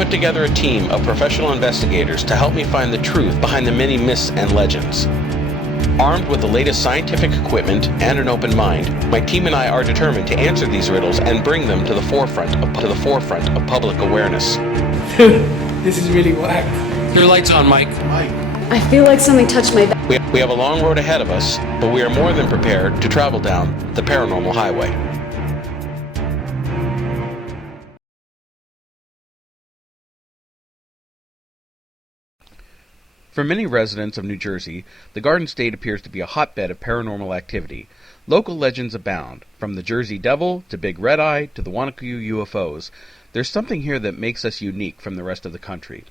put together a team of professional investigators to help me find the truth behind the many myths and legends. Armed with the latest scientific equipment and an open mind, my team and I are determined to answer these riddles and bring them to the forefront of public awareness. This is really whack. Your light's on, Mike. I feel like something touched my back. We have a long road ahead of us, but we are more than prepared to travel down the paranormal highway. For many residents of New Jersey, the Garden State appears to be a hotbed of paranormal activity. Local legends abound, from the Jersey Devil to Big Red Eye to the Wanakoo UFOs. There's something here that makes us unique from the rest of the country.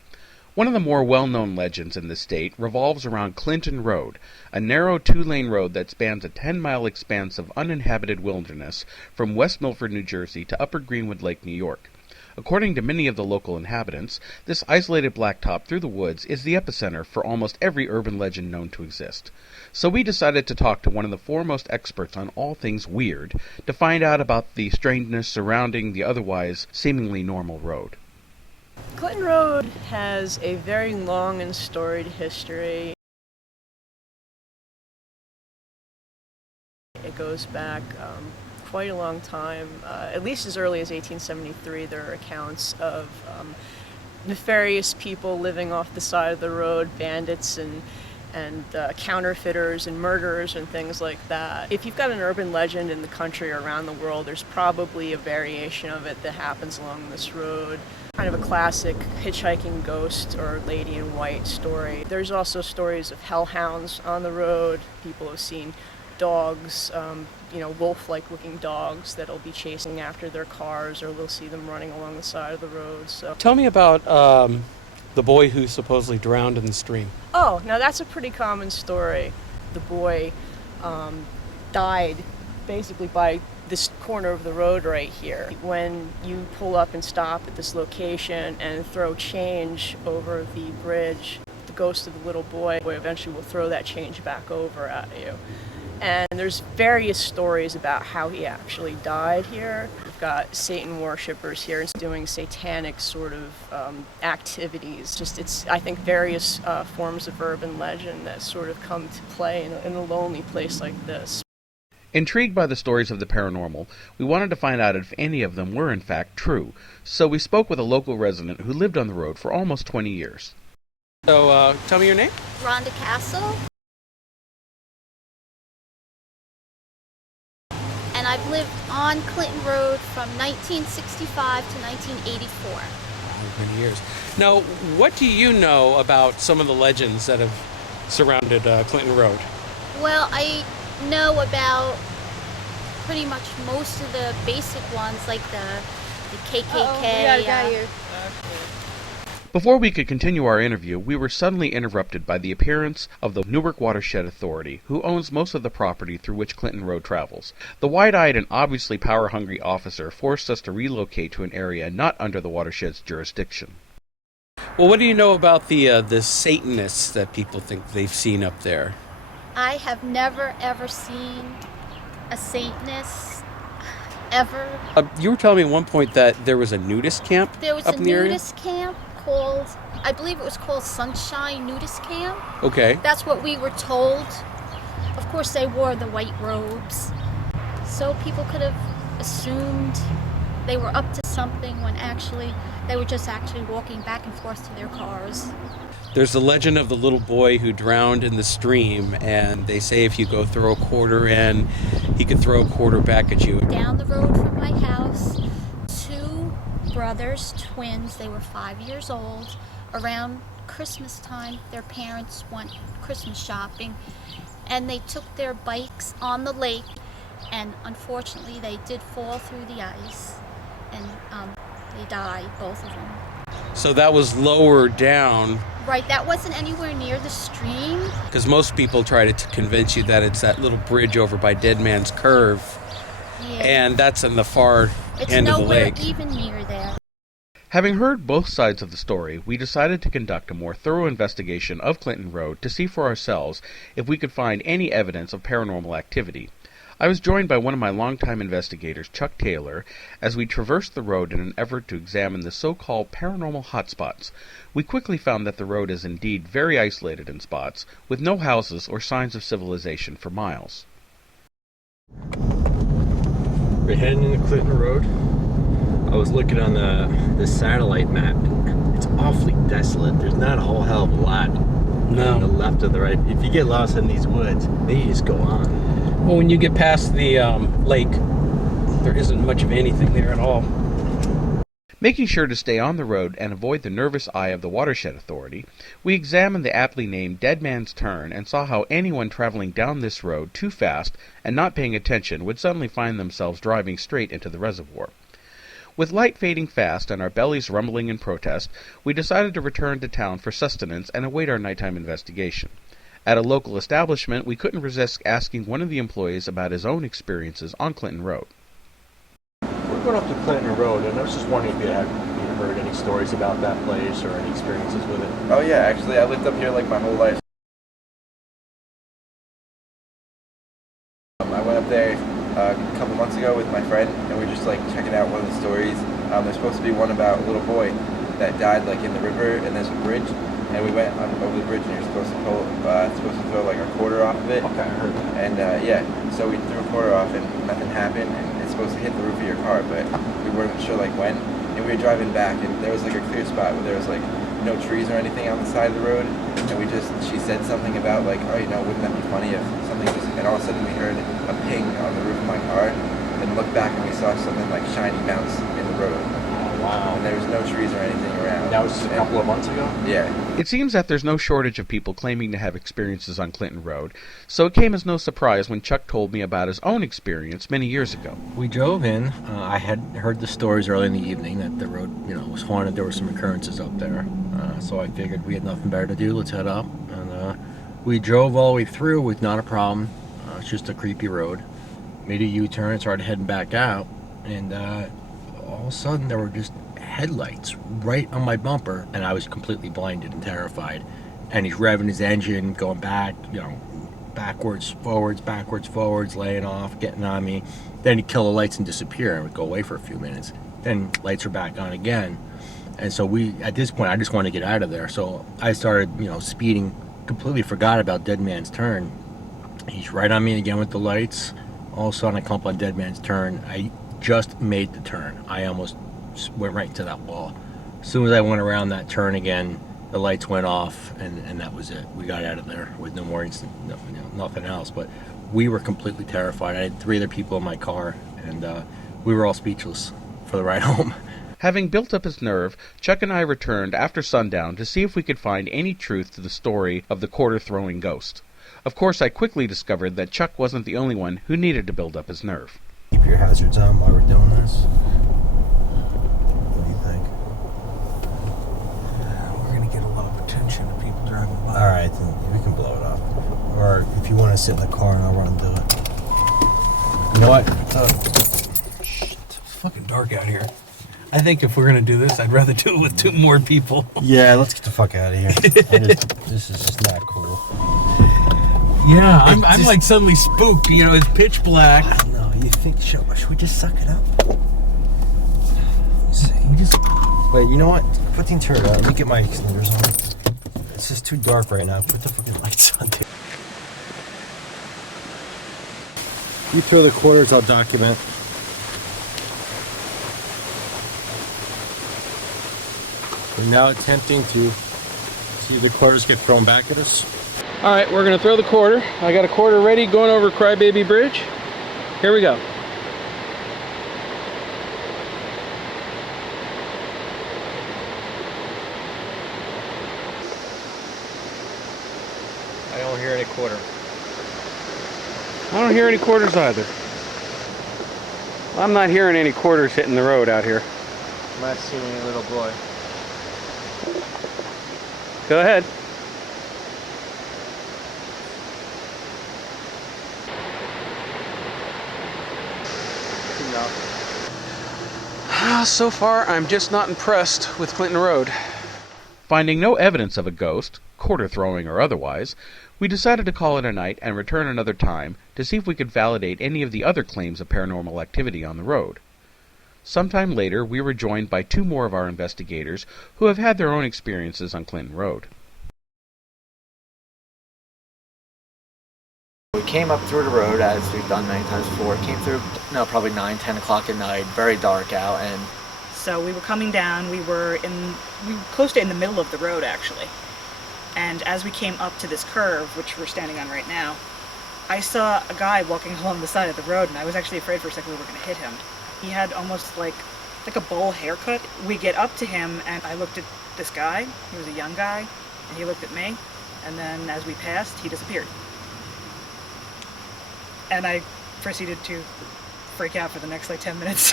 One of the more well-known legends in the state revolves around Clinton Road, a narrow two-lane road that spans a 10-mile expanse of uninhabited wilderness from West Milford, New Jersey to Upper Greenwood Lake, New York. According to many of the local inhabitants, this isolated blacktop through the woods is the epicenter for almost every urban legend known to exist. So we decided to talk to one of the foremost experts on all things weird to find out about the strangeness surrounding the otherwise seemingly normal road. Clinton Road has a very long and storied history. It goes back quite a long time, at least as early as 1873. There are accounts of nefarious people living off the side of the road, bandits and counterfeiters and murderers and things like that. If you've got an urban legend in the country or around the world, there's probably a variation of it that happens along this road. Kind of a classic hitchhiking ghost or lady in white story. There's also stories of hellhounds on the road. People have seen dogs, wolf-like looking dogs that'll be chasing after their cars, or they'll see them running along the side of the road. So, tell me about the boy who supposedly drowned in the stream. Oh, now that's a pretty common story. The boy died basically by this corner of the road right here. When you pull up and stop at this location and throw change over the bridge, the ghost of the little boy eventually will throw that change back over at you. And there's various stories about how he actually died here. We've got Satan worshippers here doing satanic sort of activities. It's I think various forms of urban legend that sort of come to play in a lonely place like this. Intrigued by the stories of the paranormal, we wanted to find out if any of them were in fact true, so we spoke with a local resident who lived on the road for almost 20 years. So, tell me your name? Rhonda Castle. And I've lived on Clinton Road from 1965 to 1984. Many years. Now, what do you know about some of the legends that have surrounded Clinton Road? Well, I know about pretty much most of the basic ones, like the KKK. Before we could continue our interview, we were suddenly interrupted by the appearance of the Newark Watershed Authority, who owns most of the property through which Clinton Road travels. The wide-eyed and obviously power-hungry officer forced us to relocate to an area not under the watershed's jurisdiction. Well, what do you know about the Satanists that people think they've seen up there? I have never, ever seen a Satanist, ever. You were telling me at one point that there was a nudist camp There was up a in the area? nudist camp called, I believe it was called Sunshine Nudist Camp. Okay. That's what we were told. Of course, they wore the white robes. So people could have assumed they were up to something when actually they were just actually walking back and forth to their cars. There's the legend of the little boy who drowned in the stream, and they say if you go throw a quarter in, he could throw a quarter back at you. Down the road from my house, two brothers, twins, they were 5 years old. Around Christmas time, their parents went Christmas shopping, and they took their bikes on the lake, and unfortunately they did fall through the ice, and they died, both of them. So that was lower down. Right, that wasn't anywhere near the stream. Because most people try to convince you that it's that little bridge over by Dead Man's Curve, Yeah. and that's in the far end of the lake. It's nowhere even near there. Having heard both sides of the story, we decided to conduct a more thorough investigation of Clinton Road to see for ourselves if we could find any evidence of paranormal activity. I was joined by one of my longtime investigators, Chuck Taylor, as we traversed the road in an effort to examine the so-called paranormal hotspots. We quickly found that the road is indeed very isolated in spots, with no houses or signs of civilization for miles. We're heading into Clinton Road. I was looking on the satellite map. It's awfully desolate. There's not a whole hell of a lot on the left or the right. If you get lost in these woods, then you just go on. Well, when you get past the lake, there isn't much of anything there at all. Making sure to stay on the road and avoid the nervous eye of the Watershed Authority, we examined the aptly named Dead Man's Turn and saw how anyone traveling down this road too fast and not paying attention would suddenly find themselves driving straight into the reservoir. With light fading fast and our bellies rumbling in protest, we decided to return to town for sustenance and await our nighttime investigation. At a local establishment, we couldn't resist asking one of the employees about his own experiences on Clinton Road. We're going up to Clinton Road, and I was just wondering if you had heard any stories about that place or any experiences with it. Oh yeah, actually, I lived up here like my whole life. I went up there a couple months ago with my friend, and we were just like checking out one of the stories. There's supposed to be one about a little boy that died like in the river, and there's a bridge, and we went over the bridge, and you're supposed to throw like a quarter off of it. Okay, I heard that. And yeah, so we threw a quarter off, and nothing happened, and it's supposed to hit the roof of your car, but we weren't sure like when. And we were driving back, and there was like a clear spot where there was like no trees or anything on the side of the road, and she said something about like, oh, you know, wouldn't that be funny if something just, and all of a sudden we heard a ping on the roof of my car, and looked back and we saw something like shiny bounce in the road. Oh, wow. And there was no trees or anything around. That was just a couple of months ago? Yeah. It seems that there's no shortage of people claiming to have experiences on Clinton Road, so it came as no surprise when Chuck told me about his own experience many years ago. We drove in. I had heard the stories early in the evening that the road, was haunted. There were some occurrences up there. So I figured we had nothing better to do. Let's head up. And we drove all the way through with not a problem. It's just a creepy road. Made a U-turn, started heading back out, and all of a sudden there were just headlights right on my bumper, and I was completely blinded and terrified. And he's revving his engine, going back, backwards, forwards, laying off, getting on me. Then he'd kill the lights and disappear, and would go away for a few minutes. Then lights are back on again. And so at this point, I just wanted to get out of there. So I started, speeding, completely forgot about Dead Man's Turn. He's right on me again with the lights. All of a sudden, I come up on Dead Man's Turn. I just made the turn. I almost went right into that wall. As soon as I went around that turn again, the lights went off, and that was it. We got out of there with no more nothing else. But we were completely terrified. I had 3 other people in my car, and we were all speechless for the ride home. Having built up his nerve, Chuck and I returned after sundown to see if we could find any truth to the story of the quarter-throwing ghost. Of course, I quickly discovered that Chuck wasn't the only one who needed to build up his nerve. Keep your hazards on while we're doing this. What do you think? We're gonna get a lot of attention of people driving by. Alright, then we can blow it off. Or if you want to sit in the car and I'll run and do it. You know what? Shit, it's fucking dark out here. I think if we're gonna do this, I'd rather do it with 2 more people. Yeah, let's get the fuck out of here. This is just not cool. Yeah, I'm like suddenly spooked. It's pitch black. I don't know. You think should we just suck it up? Let's see. Wait, you know what? Put the interior on. Let me get my extenders on. It's just too dark right now. Put the fucking lights on, dude. You throw the quarters, I'll document. We're now attempting to see if the quarters get thrown back at us. All right, we're gonna throw the quarter. I got a quarter ready going over Crybaby Bridge. Here we go. I don't hear any quarter. I don't hear any quarters either. I'm not hearing any quarters hitting the road out here. I'm not seeing any little boy. Go ahead. So far, I'm just not impressed with Clinton Road. Finding no evidence of a ghost, quarter throwing or otherwise, we decided to call it a night and return another time to see if we could validate any of the other claims of paranormal activity on the road. Sometime later, we were joined by 2 more of our investigators who have had their own experiences on Clinton Road. We came up through the road as we've done many times before. Came through, probably 9, 10 o'clock at night, very dark out, and so we were coming down. We were close to in the middle of the road actually. And as we came up to this curve, which we're standing on right now, I saw a guy walking along the side of the road, and I was actually afraid for a second we were going to hit him. He had almost like a bowl haircut. We get up to him, and I looked at this guy. He was a young guy, and he looked at me. And then as we passed, he disappeared. And I proceeded to freak out for the next 10 minutes.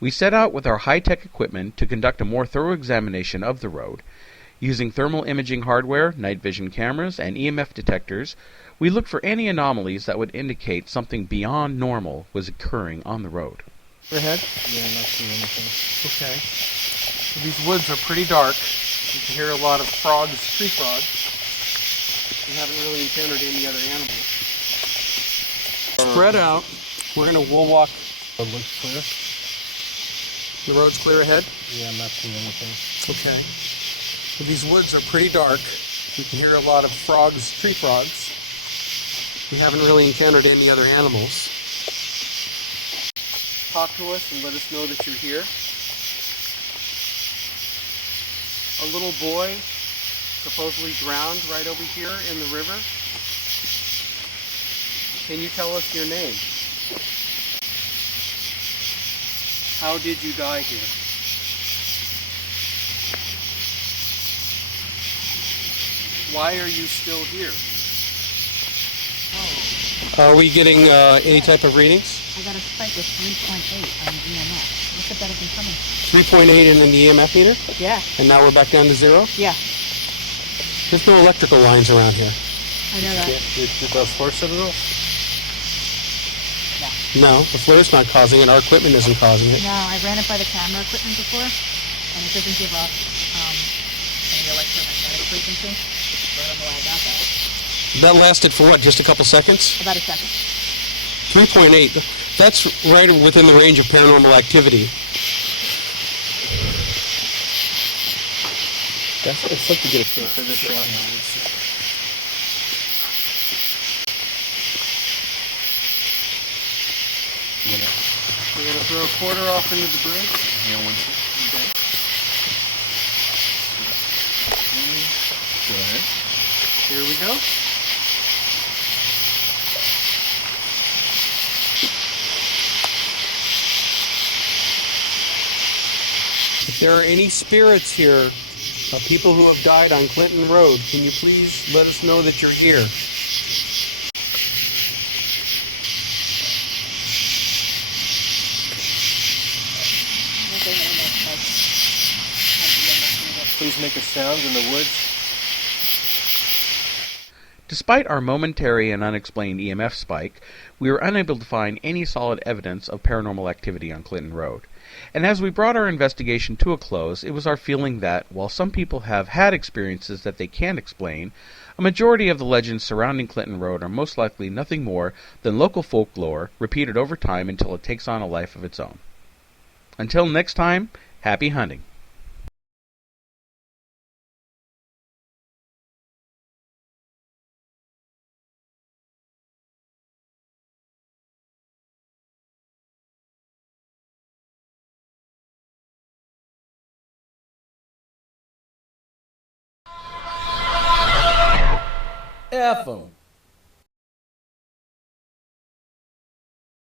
We set out with our high-tech equipment to conduct a more thorough examination of the road. Using thermal imaging hardware, night vision cameras, and EMF detectors, we looked for any anomalies that would indicate something beyond normal was occurring on the road. Ahead? Yeah, I'm not seeing anything. Okay. These woods are pretty dark. You can hear a lot of frogs, tree frogs. We haven't really encountered any other animals. Spread out. We'll walk. It looks clear. The road's clear ahead? Yeah, I'm not seeing anything. Okay. These woods are pretty dark. You can hear a lot of frogs, tree frogs. We haven't really encountered any other animals. Talk to us and let us know that you're here. A little boy supposedly drowned right over here in the river. Can you tell us your name? How did you die here? Why are you still here? Are we getting any type of readings? I got a spike with 3.8 on the EMF. Look at that have been coming. 3.8 in the EMF meter? Yeah. And now we're back down to 0? Yeah. There's no electrical lines around here. I know that. Did the force it at all? No, the flare's not causing it. Our equipment isn't causing it. No, I ran it by the camera equipment before, and it doesn't give off any electromagnetic frequency. So I don't know why I got that. That lasted for what, just a couple seconds? About a second. 3.8. That's right within the range of paranormal activity. It's like to get a feel for this shot. We're going to throw a quarter off into the bridge. Yeah, one second. Okay. Go ahead. Here we go. If there are any spirits here of people who have died on Clinton Road, can you please let us know that you're here? Please make a sound in the woods. Despite our momentary and unexplained EMF spike, we were unable to find any solid evidence of paranormal activity on Clinton Road. And as we brought our investigation to a close, it was our feeling that, while some people have had experiences that they can't explain, a majority of the legends surrounding Clinton Road are most likely nothing more than local folklore repeated over time until it takes on a life of its own. Until next time, happy hunting. F 'em.